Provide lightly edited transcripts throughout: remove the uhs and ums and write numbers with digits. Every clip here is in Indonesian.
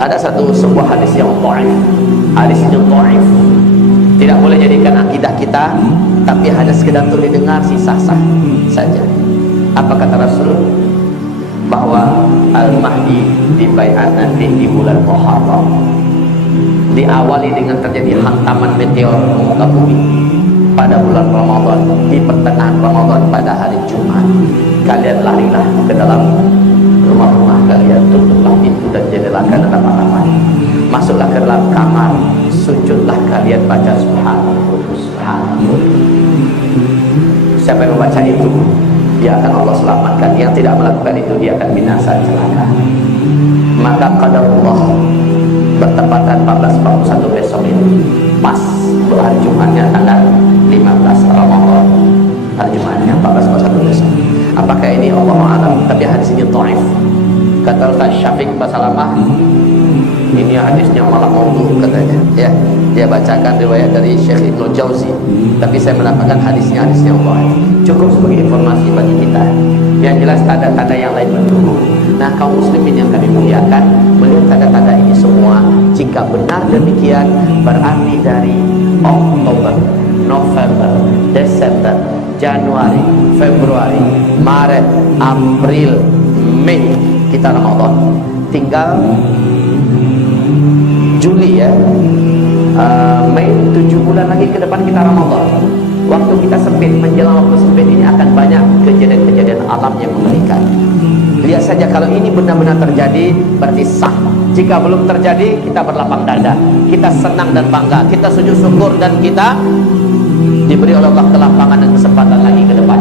Ada sebuah hadis yang dhaif. Hadis itu dhaif. Tidak boleh jadikan akidah kita, tapi hanya sekedar untuk didengar sah-sah saja. Apa kata Rasul? Bahwa Al-Mahdi dibaiat nanti di bulan Muharram. Diawali dengan terjadi hantaman meteor ke muka bumi pada bulan Ramadan, di pertengahan Ramadan pada hari Jumat. Kalian larilah ke dalam rumah-rumah kalian, tutuplah pintu dan jendela kalian rapat-rapat. Masuklah ke dalam kamar, sujudlah kalian baca subhanallah, subhanallah. Siapa yang membaca itu, dia akan Allah selamatkan. Yang tidak melakukan itu, dia akan binasa celaka. Maka qadarullah bertepatan 1441 besok ini, pas hari Jumatnya tanggal 15 Ramadan, hari Jumatnya 1441 besok. Apakah ini Allah Alam? Tapi hadis ini dhaif. Kata Ustaz Syafiq Basalamah, ini hadisnya malah maudhu katanya. Ya, dia bacakan riwayat dari Syekh Ibnu Jauzi, tapi saya mendapatkan hadisnya dhaif. Cukup sebagai informasi bagi kita. Yang jelas tanda-tanda yang lain mendukung. Nah, kaum muslimin yang kami muliakan, melihat tanda-tanda ini semua, jika benar demikian, berarti dari Oktober, November, Desember, Januari, Februari, Maret, April, Mei kita Ramadan. Tinggal Juli ya, Mei, 7 bulan lagi ke depan kita Ramadan. Waktu kita sempit, menjelang waktu sempit ini akan banyak kejadian-kejadian alam yang mengerikan. Lihat saja, kalau ini benar-benar terjadi berarti sah. Jika belum terjadi, kita berlapang dada, kita senang dan bangga, kita sujud syukur, dan kita diberi oleh Allah kelapangan dan kesempatan lagi ke depan.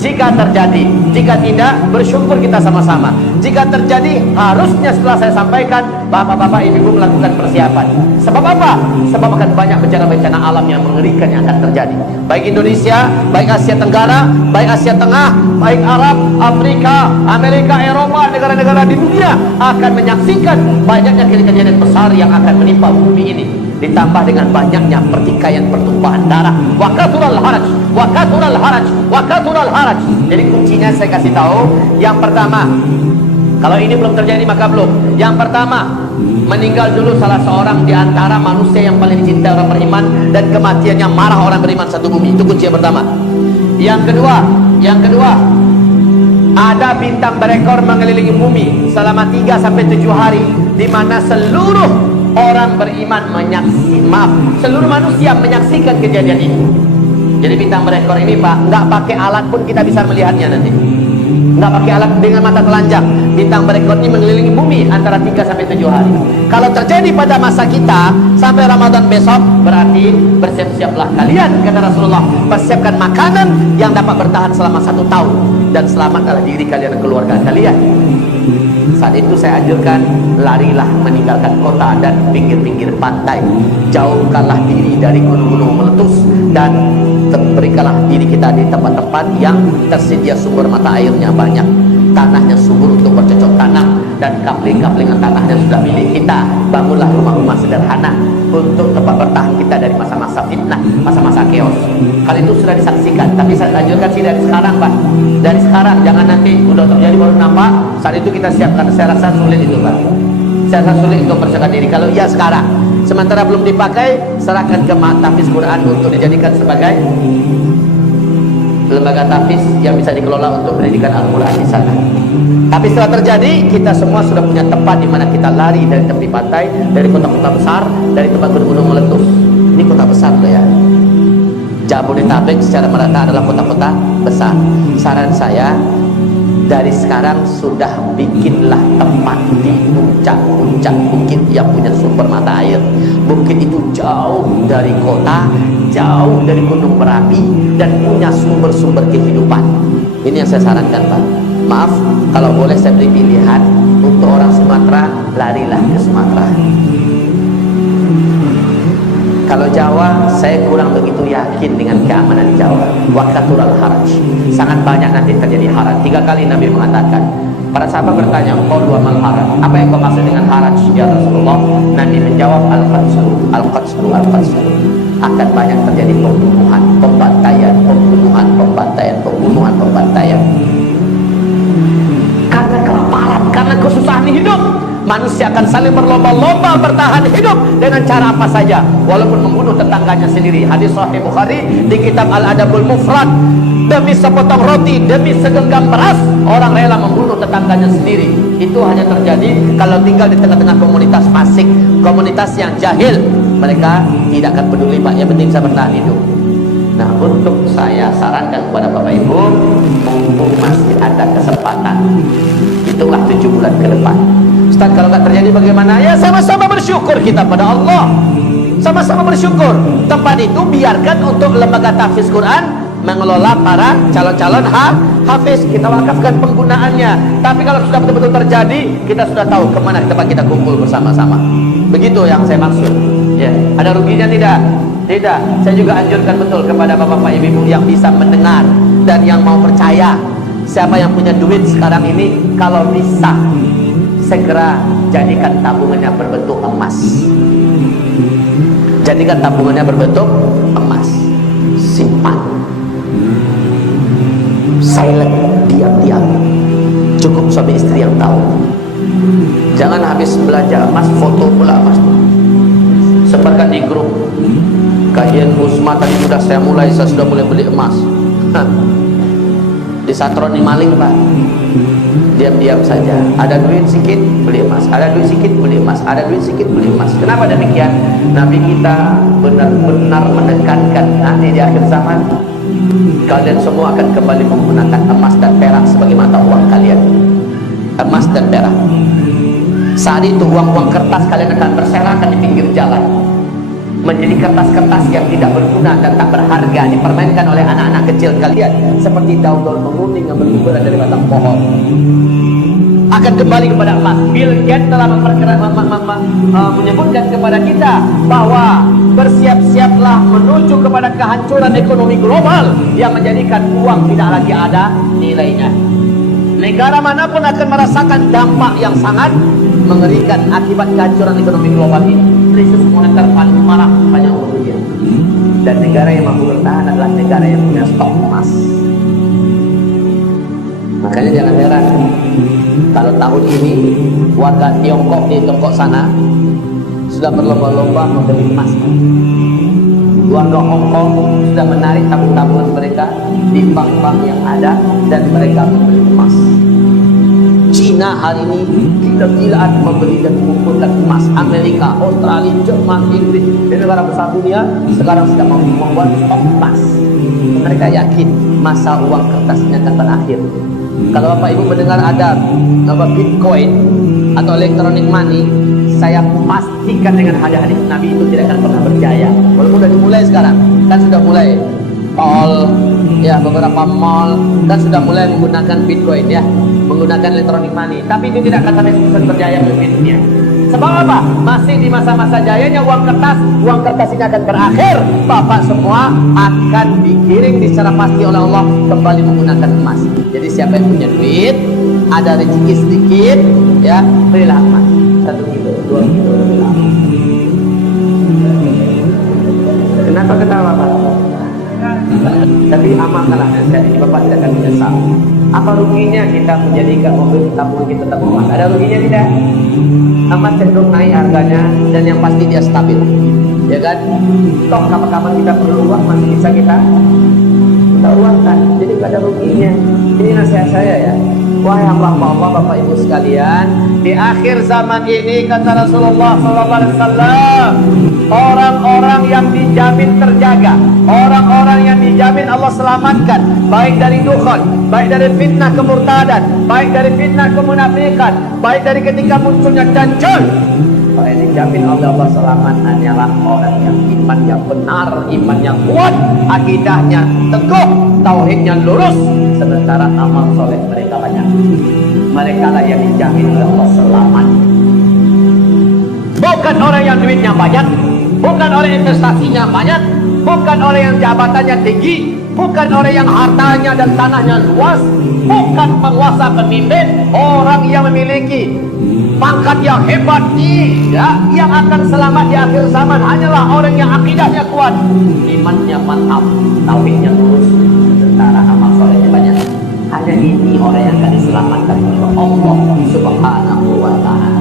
Jika terjadi, jika tidak, bersyukur kita sama-sama. Jika terjadi, harusnya setelah saya sampaikan, bapak-bapak, ibu-ibu melakukan persiapan. Sebab apa? Sebab akan banyak bencana-bencana alam yang mengerikan yang akan terjadi. Baik Indonesia, baik Asia Tenggara, baik Asia Tengah, baik Arab, Afrika, Amerika, Eropa, negara-negara di dunia akan menyaksikan banyaknya kejadian besar yang akan menimpa bumi ini. Ditambah dengan banyaknya pertikaian, pertumpahan darah, wa kathural haraj, wa kathural haraj, wa kathural haraj. Jadi kuncinya saya kasih tahu, yang pertama, kalau ini belum terjadi maka belum. Yang pertama, meninggal dulu salah seorang di antara manusia yang paling dicintai orang beriman, dan kematiannya marah orang beriman satu bumi. Itu kunci yang pertama. Yang kedua, ada bintang berekor mengelilingi bumi selama 3 sampai 7 hari, di mana seluruh orang beriman seluruh manusia menyaksikan kejadian itu. Jadi bintang berekor ini Pak, nggak pakai alat pun kita bisa melihatnya nanti. Nggak pakai alat, dengan mata telanjang. Bintang berekor ini mengelilingi bumi antara 3 sampai 7 hari. Kalau terjadi pada masa kita sampai Ramadan besok, berarti bersiap-siaplah kalian, kata Rasulullah. Persiapkan makanan yang dapat bertahan selama 1 tahun, dan selamatkanlah diri kalian dan keluarga kalian. Saat itu saya anjurkan, larilah meninggalkan kota dan pinggir-pinggir pantai. Jauhkanlah diri dari gunung-gunung meletus, dan berikanlah diri kita di tempat-tempat yang tersedia sumber mata airnya banyak, tanahnya subur untuk bercocok tanam, dan kapling-kaplingan tanahnya sudah milik kita. Bangunlah rumah-rumah sederhana untuk tempat bertahan kita dari masa-masa fitnah, masa-masa chaos. Hal itu sudah disaksikan, tapi saya anjurkan sih dari sekarang Pak, dari sekarang, jangan nanti udah terjadi baru nampak. Saat itu kita siapkan. Saya rasa sulit itu Pak, saya rasa sulit untuk mempersiapkan diri. Kalau iya sekarang, sementara belum dipakai, serahkan ke Tahfiz Quran untuk dijadikan sebagai lembaga tahfiz yang bisa dikelola untuk pendidikan Al-Quran di sana. Tapi setelah terjadi, kita semua sudah punya tempat di mana kita lari dari tepi pantai, dari kota-kota besar, dari tempat gunung-gunung meletus. Ini kota besar loh ya. Jabodetabek secara merata adalah kota-kota besar. Saran saya, dari sekarang sudah bikinlah tempat di puncak-puncak bukit yang punya sumber mata air. Bukit itu jauh dari kota, jauh dari gunung berapi, dan punya sumber-sumber kehidupan. Ini yang saya sarankan Pak. Maaf kalau boleh saya beri pilihan, untuk orang Sumatera, larilah ke Sumatera. Kalau Jawa, saya kurang begitu yakin dengan keamanan Jawa. Waqatul haraj, sangat banyak nanti terjadi haraj. 3 kali Nabi mengatakan. Para sahabat bertanya, qalu wa mal haraj? Apa yang kau maksud dengan haraj ya Rasulullah? Nabi menjawab, al-qatslu, al-qatslu, al-qatslu. Akan banyak terjadi pembunuhan, pembantaian, pembunuhan, pembantaian, pembunuhan, pembantaian. Karena kelaparan, karena kesusahan hidup. Manusia akan saling berlomba-lomba bertahan hidup dengan cara apa saja, walaupun membunuh tetangganya sendiri. Hadis Sahih Bukhari di kitab Al-Adabul Mufrad. Demi sepotong roti, demi segenggam beras, orang rela membunuh tetangganya sendiri. Itu hanya terjadi kalau tinggal di tengah-tengah komunitas fasik, komunitas yang jahil. Mereka tidak akan peduli, Pak, yang penting saya bertahan hidup. Nah, untuk saya sarankan kepada Bapak Ibu, mumpung masih ada kesempatan, itulah 7 bulan ke depan. Ustaz, kalau nggak terjadi bagaimana? Ya sama-sama bersyukur kita pada Allah. Sama-sama bersyukur. Tempat itu biarkan untuk lembaga tahfiz Quran mengelola para calon-calon hafiz. Kita wakafkan penggunaannya. Tapi kalau sudah betul-betul terjadi, kita sudah tahu kemana tempat kita kumpul bersama-sama. Begitu yang saya maksud. Ya, ada ruginya tidak? Tidak. Saya juga anjurkan betul kepada bapak-bapak ibu yang bisa mendengar dan yang mau percaya. Siapa yang punya duit sekarang ini, kalau bisa segera jadikan tabungannya berbentuk emas. Jadikan tabungannya berbentuk emas. Simpan. Silent, diam-diam. Cukup suami istri yang tahu. Jangan habis belanja emas, foto pula emas tuh. Sebarkan di grup. Kajian Usma tadi saya sudah mulai beli emas. Disatroni maling, Pak. Diam-diam saja. Ada duit sedikit beli emas, ada duit sedikit beli emas, ada duit sedikit beli emas. Kenapa demikian? Nabi kita benar-benar menekankan nanti di akhir zaman kalian semua akan kembali menggunakan emas dan perak sebagai mata uang kalian. Emas dan perak. Saat itu uang-uang kertas kalian akan berserakan di pinggir jalan, menjadi kertas-kertas yang tidak berguna dan tak berharga, dipermainkan oleh anak-anak kecil kalian seperti daun-daun menguning yang berguguran dari batang pohon. Akan kembali kepada emas. Bill Gates telah menyebutkan kepada kita bahwa bersiap-siaplah menuju kepada kehancuran ekonomi global yang menjadikan uang tidak lagi ada nilainya. Negara manapun akan merasakan dampak yang sangat mengerikan akibat kehancuran ekonomi global ini. Krisis moneter paling marah banyak dunia. Dan negara yang mampu bertahan adalah negara yang punya stok emas. Makanya jangan heran kalau tahun ini warga Tiongkok di Tiongkok sana sudah berlomba-lomba membeli emas. Warga Hong Kong sudah menarik tabung-tabungan mereka di bank-bank yang ada dan mereka membeli emas. Cina hari ini gila-gilaan membeli dan mengumpulkan emas. Amerika, Australia, Jerman, Inggris dan negara besar dunia sekarang sedang membuat stok emas. Mereka yakin masa uang kertas ini akan berakhir. Kalau Bapak Ibu mendengar ada nama Bitcoin atau electronic money, saya pastikan dengan hadis Nabi itu tidak akan pernah berjaya. Walaupun sudah dimulai sekarang, kan sudah mulai all, ya beberapa mall kan sudah mulai menggunakan Bitcoin, ya, menggunakan electronic money. Tapi itu tidak akan sampai sukses berjaya berikutnya. Sebab apa? Masih di masa-masa jayanya uang kertas ini akan berakhir. Bapak semua akan digiring secara pasti oleh Allah kembali menggunakan emas. Jadi siapa yang punya duit, ada rezeki sedikit, ya, belilah emas. 1 kilo, 2 kilo, belilah emas. Kenapa ketawa, Pak? Tapi amalkanlah nasihat ini, Bapak tidak akan menyesal. Apa ruginya kita menjadikan mobil tabung kita tabung emas? Ada ruginya tidak? Emas cenderung naik harganya dan yang pasti dia stabil, ya kan? Toh kapan-kapan kita perlu uang masih bisa kita uangkan, jadi gak ada ruginya. Ini nasihat saya, ya. Wahai hamba-hamba Allah, Bapak Ibu sekalian, di akhir zaman ini kata Rasulullah SAW, orang-orang yang dijamin terjaga, orang-orang yang dijamin Allah selamatkan, baik dari dukhon, baik dari fitnah kemurtadan, baik dari fitnah kemunafikan, baik dari ketika munculnya Dajjal. Orang yang dijamin oleh Allah selamat hanyalah orang yang imannya benar, imannya kuat, akidahnya teguh, tauhidnya lurus, sementara amal soleh mereka banyak. Mereka lah yang dijamin oleh Allah selamat. Bukan orang yang duitnya banyak, bukan orang yang investasinya banyak, bukan orang yang jabatannya tinggi, bukan orang yang hartanya dan tanahnya luas, bukan penguasa pemimpin, orang yang memiliki pangkat yang hebat, tidak. Yang akan selamat di akhir zaman hanyalah orang yang akidahnya kuat, imannya mantap, tauhidnya lurus, sementara amal solehnya banyak. Hanya ini orang yang akan diselamatkan oleh Allah Subhanahu wa ta'ala.